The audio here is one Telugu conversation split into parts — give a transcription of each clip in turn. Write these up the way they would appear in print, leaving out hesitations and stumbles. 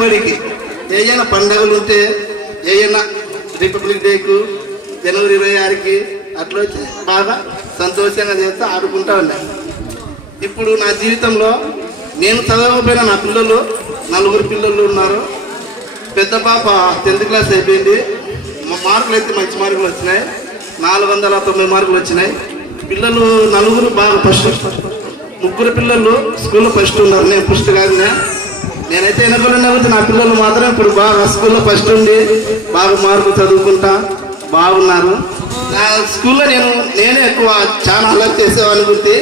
బడికి ఏదైనా పండుగలు ఉంటే ఏదైనా రిపబ్లిక్ డేకు జనవరి 26కి అట్లా వచ్చి బాగా సంతోషంగా చేస్తూ ఆడుకుంటా ఉన్నాయి. ఇప్పుడు నా జీవితంలో నేను చదవకపోయినా నా పిల్లలు 4 పిల్లలు ఉన్నారు. పెద్ద పాప 10th క్లాస్ అయిపోయింది. మార్కులు అయితే మంచి మార్కులు వచ్చినాయి, 490 మార్కులు వచ్చినాయి. పిల్లలు 4 బాగా ఫస్ట్, 3 పిల్లలు స్కూల్లో ఫస్ట్ ఉన్నారు. నేను ఫస్ట్ కాదునే, నేనైతే వెనకలుండే నా పిల్లలు మాత్రం ఇప్పుడు బాగా స్కూల్లో ఫస్ట్ ఉండి బాగా మార్కులు చదువుకుంటా బాగున్నారు. నా స్కూల్లో నేనే ఎక్కువ చాలా అలర్ట్ చేసేవాడిని. గుర్తి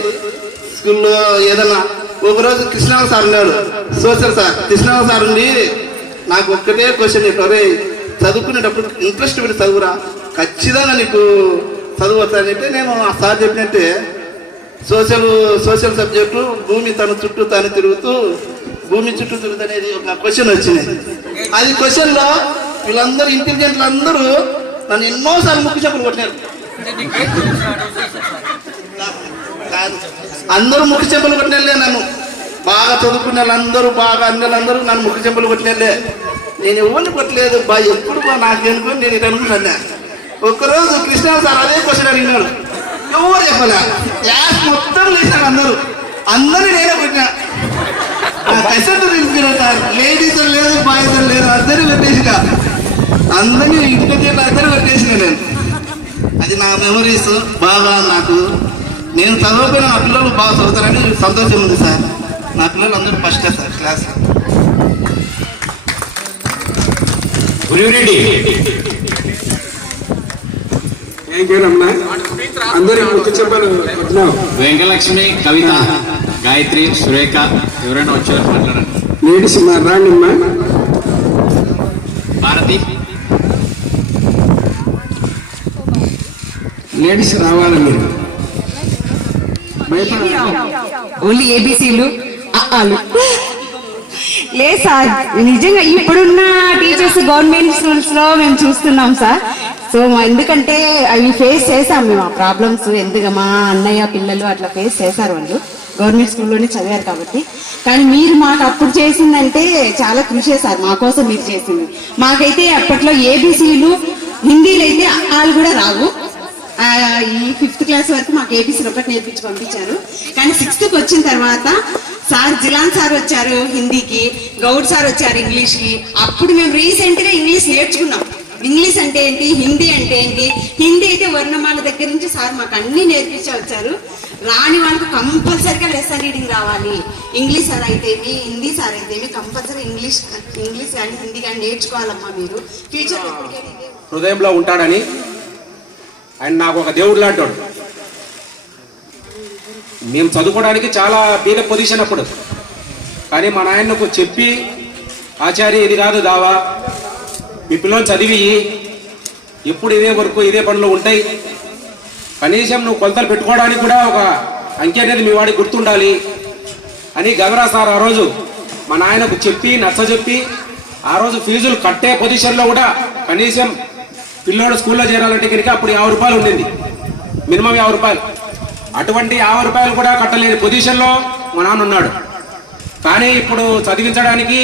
స్కూల్లో ఏదన్నా ఒకరోజు కృష్ణారావు సార్ ఉన్నాడు, సోషల్ సార్. కృష్ణారావు సార్ ఉండి నాకు ఒక్కటే క్వశ్చన్ చెప్పారు, చదువుకునేటప్పుడు ఇంట్రెస్ట్ పెట్టి చదువురా, ఖచ్చితంగా నీకు చదువు వస్తానంటే నేను ఆ సార్ చెప్పినట్టే సోషల్ సబ్జెక్టు భూమి తన చుట్టూ తను తిరుగుతూ భూమి చుట్టూ తిరుగుతూ అనేది ఒక క్వశ్చన్ వచ్చింది. అది క్వశ్చన్లో వీళ్ళందరూ ఇంటెలిజెంట్లు అందరూ నన్ను ఎన్నోసార్లు ముక్కు చెప్పులు కొట్టినారు. అందరూ ముక్కు చెప్పులు కొట్టినలే, నన్ను బాగా చదువుకునే వాళ్ళందరూ బాగా అందరూ నన్ను ముక్కు చెప్పులు కొట్టినలే. నేను ఎవరిని కొట్టలేదు బా, ఎప్పుడు బా నాకేనుకొని నేను ఇటు అనుకుంటున్నా. ఒక్కరోజు కృష్ణ సార్ అదే క్వశ్చన్ అడిగినాడు, ఎవరు చెప్పలే, క్లాస్ మొత్తం లేచినాడు. అందరూ నేనే కొట్టినా. కసెంట్ తీసుకున్నాను సార్, లేడీస్ లేదు బాయ్స్ లేదు, అందరూ పెట్టేసిన, అందరినీ ఇంటికి అందరూ పెట్టేసిన నేను. అది నా మెమరీస్. బాగా నాకు నేను చదవకపోయినా నా పిల్లలు బాగా చదువుతారని సంతోషం ఉంది సార్. నా పిల్లలు అందరూ ఫస్టే సార్ క్లాస్. వెంకటలక్ష్మి, కవిత, గాయత్రి, సురేఖ ఎవరైనా వచ్చారు మాట్లాడండి. లేడీస్ రాండి అమ్మా. భారతి, లేడీస్ రావాలి మీరు. ఓన్లీ ఏబీసీలు లేదు సార్. నిజంగా ఇప్పుడున్న టీచర్స్ గవర్నమెంట్ స్కూల్స్ లో మేము చూస్తున్నాం సార్. సో ఎందుకంటే అవి ఫేస్ చేసాం మేము ఆ ప్రాబ్లమ్స్. ఎందుకు మా అన్నయ్య పిల్లలు అట్లా ఫేస్ చేశారు, వాళ్ళు గవర్నమెంట్ స్కూల్లోనే చదివారు కాబట్టి. కానీ మీరు మాకు అప్పుడు చేసిందంటే చాలా కృషి చేశారు, మా కోసం మీరు చేసింది. మాకైతే అప్పట్లో ఏబీసీలు, హిందీలు అయితే వాళ్ళు కూడా రావు. ఈ 5th క్లాస్ వరకు మాకు ఏబీసీలు ఒకటి నేర్పించి పంపించారు. కానీ 6th వచ్చిన తర్వాత సార్ జిలాన్ సార్ వచ్చారు హిందీకి, గౌడ్ సార్ వచ్చారు ఇంగ్లీష్కి. అప్పుడు మేము రీసెంట్గా ఇంగ్లీష్ నేర్చుకున్నాం. ఇంగ్లీష్ అంటే ఏంటి, హిందీ అంటే ఏంటి. హిందీ అయితే వర్ణమాల దగ్గర నుంచి సార్ మాకు అన్ని నేర్పించి వచ్చారు. రాని వాళ్ళకు కంపల్సరీగా లెసన్ రీడింగ్ రావాలి. ఇంగ్లీష్ సార్ అయితేమి, హిందీ సార్ అయితేమి కంపల్సరీ ఇంగ్లీష్ కానీ హిందీ కానీ నేర్చుకోవాలమ్మా. మీరు ఫ్యూచర్ హృదయంలో ఉంటాడని ఆయన నాకు ఒక దేవుడు లాంటాడు. మేము చదువుకోవడానికి చాలా బీద పొజిషన్ అప్పుడు. కానీ మా నాయనకు చెప్పి, ఆచార్య ఇది కాదు దావా, మీ పిల్లలు చదివి ఎప్పుడు ఇదే వరకు ఇదే పనులు ఉంటాయి, కనీసం నువ్వు కొలతలు పెట్టుకోవడానికి కూడా ఒక అంకె అనేది మీ వాడికి గుర్తుండాలి అని గంగరా సార్ ఆ రోజు మా నాయనకు చెప్పి నచ్చజెప్పి, ఆ రోజు ఫీజులు కట్టే పొజిషన్లో కూడా కనీసం పిల్లోడు స్కూల్లో చేరాలంటే కనుక అప్పుడు 50 రూపాయలు ఉండింది, మినిమం 50 రూపాయలు. అటువంటి 50 రూపాయలు కూడా కట్టలేని పొజిషన్లో మా నాన్న ఉన్నాడు. కానీ ఇప్పుడు చదివించడానికి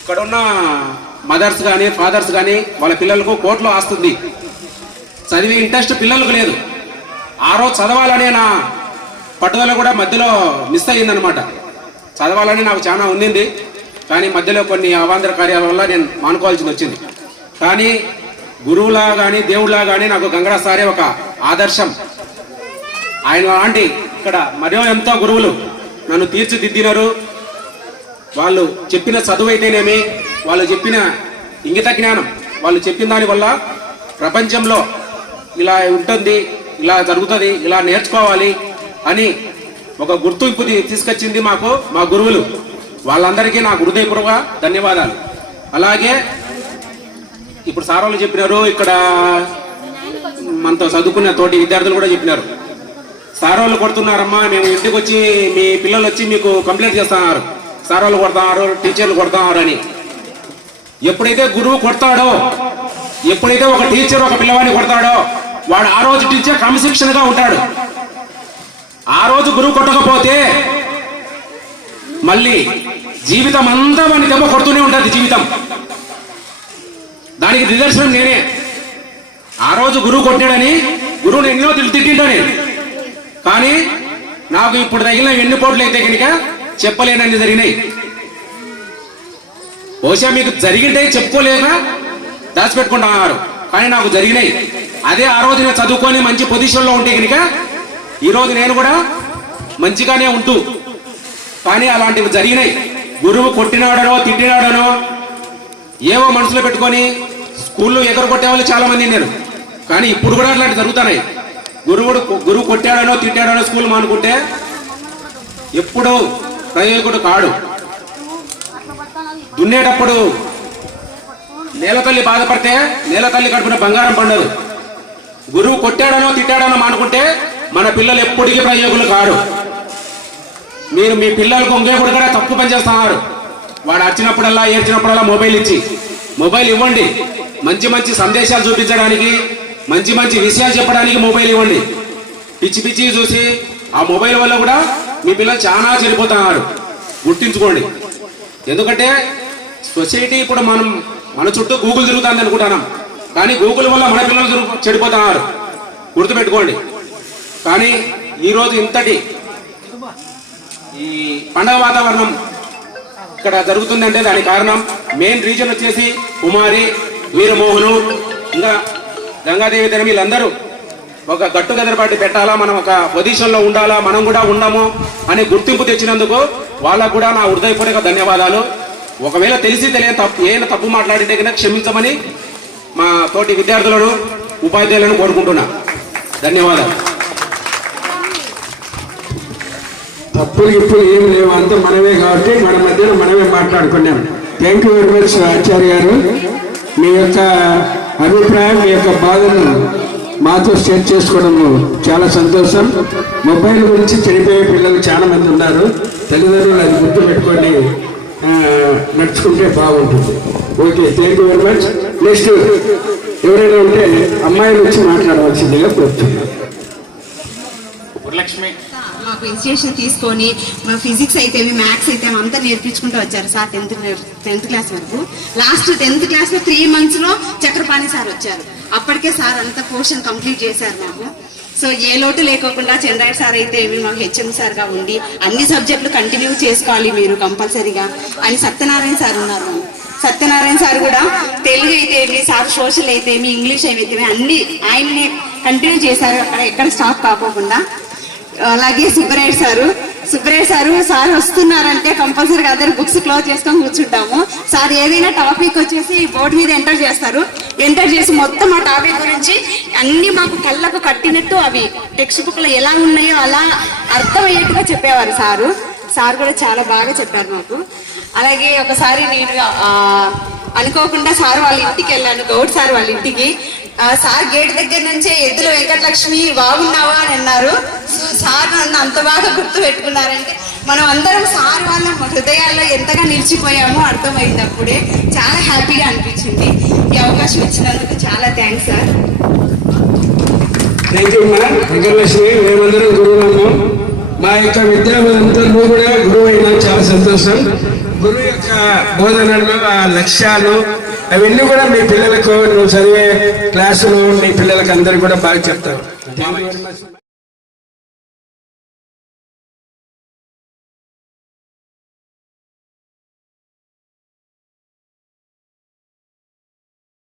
ఇక్కడ ఉన్న మదర్స్ కానీ ఫాదర్స్ కానీ వాళ్ళ పిల్లలకు కోట్లు ఆస్తుంది. చదివి ఇంట్రెస్ట్ పిల్లలకు లేదు. ఆ రోజు చదవాలనే నా పట్టుదల కూడా మధ్యలో మిస్ అయ్యిందనమాట. చదవాలని నాకు చాలా ఉండింది, కానీ మధ్యలో కొన్ని అవాంతర కార్యాల వల్ల నేను మానుకోవాల్సి వచ్చింది. కానీ గురువులా కానీ దేవుళ్ళా కానీ నాకు గంగరా సారే ఒక ఆదర్శం. ఆయన లాంటి ఇక్కడ మరో ఎంతో గురువులు నన్ను తీర్చిదిద్దినారు. వాళ్ళు చెప్పిన చదువు అయితేనేమి, వాళ్ళు చెప్పిన ఇంగిత జ్ఞానం, వాళ్ళు చెప్పిన దాని వల్ల ప్రపంచంలో ఇలా ఉంటుంది, ఇలా జరుగుతుంది, ఇలా నేర్చుకోవాలి అని ఒక గుర్తింపు తీసుకొచ్చింది మాకు మా గురువులు. వాళ్ళందరికీ నాకు హృదయపూర్వక ధన్యవాదాలు. అలాగే ఇప్పుడు సార్ వాళ్ళు చెప్పినారు, ఇక్కడ మనతో చదువుకున్న తోటి విద్యార్థులు కూడా చెప్పినారు, సార్ వాళ్ళు కొడుతున్నారమ్మా, మేము ఇంటికి వచ్చి మీ పిల్లలు వచ్చి మీకు కంప్లైంట్ చేస్తున్నారు, సార్ వాళ్ళు కొడుతున్నారు, టీచర్లు కొడుతున్నారు అని. ఎప్పుడైతే గురువు కొడతాడో, ఎప్పుడైతే ఒక టీచర్ ఒక పిల్లవాడిని కొడతాడో, వాడు ఆ రోజు టీచర్ క్రమశిక్షణగా ఉంటాడు. ఆ రోజు గురువు కొట్టకపోతే మళ్ళీ జీవితం అంతా మన దెబ్బ కొడుతూనే ఉంటుంది జీవితం. దానికి నిదర్శనం నేనే. ఆ రోజు గురువు కొట్టాడని గురువుని ఎన్నో తిట్టింటా నేను, కానీ నాకు ఇప్పుడు తగిలిన ఎన్ని పోట్లు అయితే కనుక చెప్పలేనని జరిగినాయి. బహుశా మీకు జరిగింటే చెప్పుకోలేక దాచిపెట్టుకుంటున్నారు, కానీ నాకు జరిగినాయి. అదే ఆ రోజు నేను చదువుకొని మంచి పొజిషన్లో ఉంటే కనుక ఈరోజు నేను కూడా మంచిగానే ఉంటూ, కానీ అలాంటివి జరిగినాయి. గురువు కొట్టినాడనో తిట్టినాడనో ఏవో మనసులో పెట్టుకొని స్కూల్లో ఎగరగొట్టే వాళ్ళు చాలా మంది నేను, కానీ ఇప్పుడు కూడా అట్లాంటి జరుగుతున్నాయి. గురువు కొట్టాడనో తిట్టాడనో స్కూల్ మానుకుంటే ఎప్పుడూ ప్రయోజకుడు కాడు. దున్నేటప్పుడు నేల తల్లి బాధపడితే నేల తల్లి కడుపున బంగారం పండదు. గురువు కొట్టాడనో తిట్టాడనో మానుకుంటే మన పిల్లలు ఎప్పటికీ ప్రయోజకులు కాడు. మీరు మీ పిల్లలకు ఇంకొకటి కూడా తప్పు పని చేస్తున్నారు. వాడు వచ్చినప్పుడల్లా ఏడ్చినప్పుడల్లా మొబైల్ ఇచ్చి, మొబైల్ ఇవ్వండి. మంచి మంచి సందేశాలు చూపించడానికి, మంచి మంచి విషయాలు చెప్పడానికి మొబైల్ ఇవ్వండి. పిచ్చి పిచ్చి చూసి ఆ మొబైల్ వల్ల కూడా మీ పిల్లలు చాలా చెడిపోతున్నారు, గుర్తించుకోండి. ఎందుకంటే సొసైటీ ఇప్పుడు మన చుట్టూ గూగుల్ తిరుగుతుంది అనుకుంటున్నాం, కానీ గూగుల్ వల్ల మన పిల్లలు చెడిపోతున్నారు, గుర్తుపెట్టుకోండి. కానీ ఈరోజు ఇంతటి ఈ పండగ వాతావరణం ఇక్కడ జరుగుతుందంటే దానికి కారణం మెయిన్ రీజన్ వచ్చేసి కుమారి, వీరమోహను, ఇంకా గంగాదేవి తన వీళ్ళందరూ ఒక గట్టుగెదర పార్టీ పెట్టాలా, మనం ఒక పొజిషన్లో ఉండాలా, మనం కూడా ఉండము అనే గుర్తింపు తెచ్చినందుకు వాళ్ళకు కూడా నా హృదయపూర్వక ధన్యవాదాలు. ఒకవేళ తెలిసి తెలియని ఏదైనా తప్పు మాట్లాడితే కనుక క్షమించమని మా తోటి విద్యార్థులను ఉపాధ్యాయులను కోరుకుంటున్నా. ధన్యవాదాలు. తప్పులు ఇప్పుడు ఏం లేవు, అంతా మనమే కాబట్టి మన మధ్యలో మనమే మాట్లాడుకున్నాం. థ్యాంక్ యూ వెరీ మచ్ ఆచార్య గారు. మీ యొక్క అభిప్రాయం, మీ యొక్క బాధను మాతో షేర్ చేసుకోవడం చాలా సంతోషం. మొబైల్ గురించి చనిపోయే పిల్లలు చాలా మంది ఉన్నారు. తల్లిదండ్రులు అది గుర్తు పెట్టుకొని నడుచుకుంటే బాగుంటుంది. Okay, thank you very much. Next ఎవరైనా ఉంటే అమ్మాయిలు వచ్చి మాట్లాడవలసిందిగా కోరుతున్నాను. వరలక్ష్మి మాకు ఇన్స్టిట్యూషన్ తీసుకొని మా ఫిజిక్స్ అయితే మ్యాథ్స్ అయితే అంతా నేర్పించుకుంటూ వచ్చారు సార్. 10th క్లాస్ వరకు. లాస్ట్ 10th క్లాస్లో 3 monthsలో చక్రపాణి సార్ వచ్చారు. అప్పటికే సార్ అంతా పోర్షన్ కంప్లీట్ చేశారు మాకు. సో ఏ లోటు లేకోకుండా చంద్రాయుడు సార్ అయితే మాకు హెచ్ఎం సార్గా ఉండి అన్ని సబ్జెక్టులు కంటిన్యూ చేసుకోవాలి మీరు కంపల్సరీగా అని సత్యనారాయణ సార్ ఉన్నారు. సత్యనారాయణ సార్ కూడా తెలుగు అయితే సార్ సోషల్ అయితే ఇంగ్లీష్ అయితే అన్ని ఆయన్ని కంటిన్యూ చేశారు, అక్కడ ఎక్కడ స్టాప్ కాకోకుండా. అలాగే సుబ్బరాయుడు సారు సార్ వస్తున్నారంటే కంపల్సరీగా అందరు బుక్స్ క్లోజ్ చేసుకొని కూర్చుంటాము. సార్ ఏదైనా టాపిక్ వచ్చేసి బోర్డు మీద ఎంటర్ చేస్తారు. ఎంటర్ చేసి మొత్తం ఆ టాపిక్ గురించి అన్ని మాకు కళ్ళకు కట్టినట్టు అవి టెక్స్ట్ బుక్ లో ఎలా ఉన్నాయో అలా అర్థమయ్యేట్టుగా చెప్పేవారు సార్ కూడా చాలా బాగా చెప్పారు మాకు. అలాగే ఒకసారి నేను అనుకోకుండా సార్ వాళ్ళ ఇంటికి వెళ్ళాను, గౌడ్ సార్ వాళ్ళ ఇంటికి. సార్ గేట్ దగ్గర నుంచే ఎద్దుల వెంకటలక్ష్మి బాగున్నావా అని అన్నారు. సార్ నన్ను అంత బాగా గుర్తు పెట్టుకున్నారంటే మనం అందరం సార్ వాళ్ళ హృదయాల్లో ఎంతగా నిలిచిపోయామో అర్థమైంది. అప్పుడే చాలా హ్యాపీగా అనిపించింది. ఈ అవకాశం ఇచ్చినందుకు చాలా thanks sir. Thank you madam. Venkatalakshmi, మేమందరం గురువులము. మా యొక్క విద్యార్థులంతా నువ్వు కూడా గురువు అయినా చాలా సంతోషం. గురువు యొక్క బోధనలు, ఆ లక్ష్యాలు అవన్నీ కూడా మీ పిల్లలకు, నువ్వు చదివే క్లాసులు మీ పిల్లలకు అందరికీ కూడా బాగా చెప్తావు. Thank you very much.